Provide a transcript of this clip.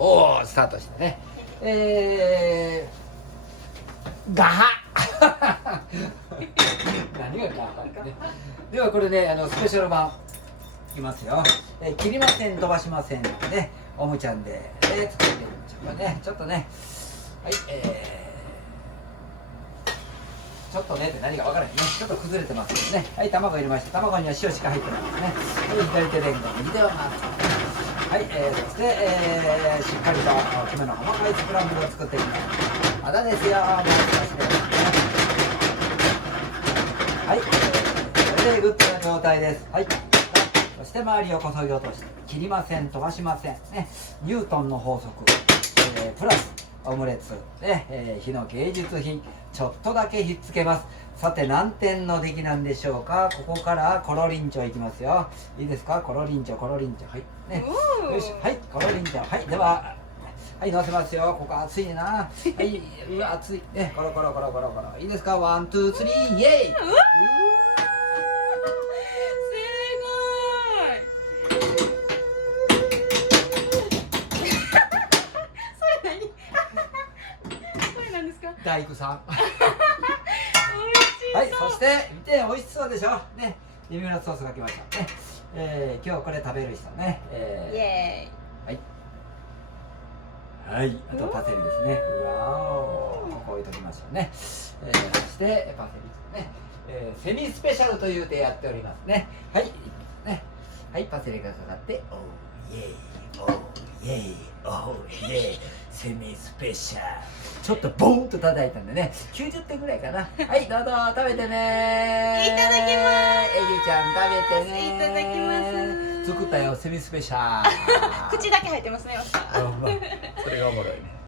おおスタートしてねガハ何がガハね。ではこれねスペシャル版いきますよ。切りません飛ばしませんねおむちゃんで、作ってみましょうかね。ちょっとねはいちょっとねって何か分からへんね。ちょっと崩れてますけどね。はい、卵入れました。卵には塩しか入ってないですね。はい、左手レンガ右手は回す。はい、そして、しっかりときめの細かいスクランブルを作っていきます。まだですよ。回しましてはい、これでグッドな状態です。はい、そして周りをこそぎ落として切りません飛ばしませんね。ニュートンの法則、プラスオムレツで、火の芸術品ちょっとだけひっつけます。さて何点の出来なんでしょうか。ここからコロリンチョいきますよ。いいですか。コロリンチョコロリンチョはいねよしはいコロリンチョはいでははい乗せますよ。ここ熱いなはいうわ熱いねコロコロコロコロコロいいですか。ワンツースリーイエイ大工さんはい、そして見て美味しそうでしょね。デミグラスソースが来ましたね。今日これ食べる人ね、イエはいはい、あとパセリですね。うわおこう置いときましょうね。そしてパセリですね、セミスペシャルというてやっておりますね。はいねはいパセリがかかっておーイエイおーイエイおーイエイセミスペシャルちょっとボーンと叩いたんでね90点ぐらいかな。はいどうぞ食べてね。いただきます。エリちゃん食べてね。いただきます。作ったよセミスペシャル口だけ入ってますね。それがおもろいね。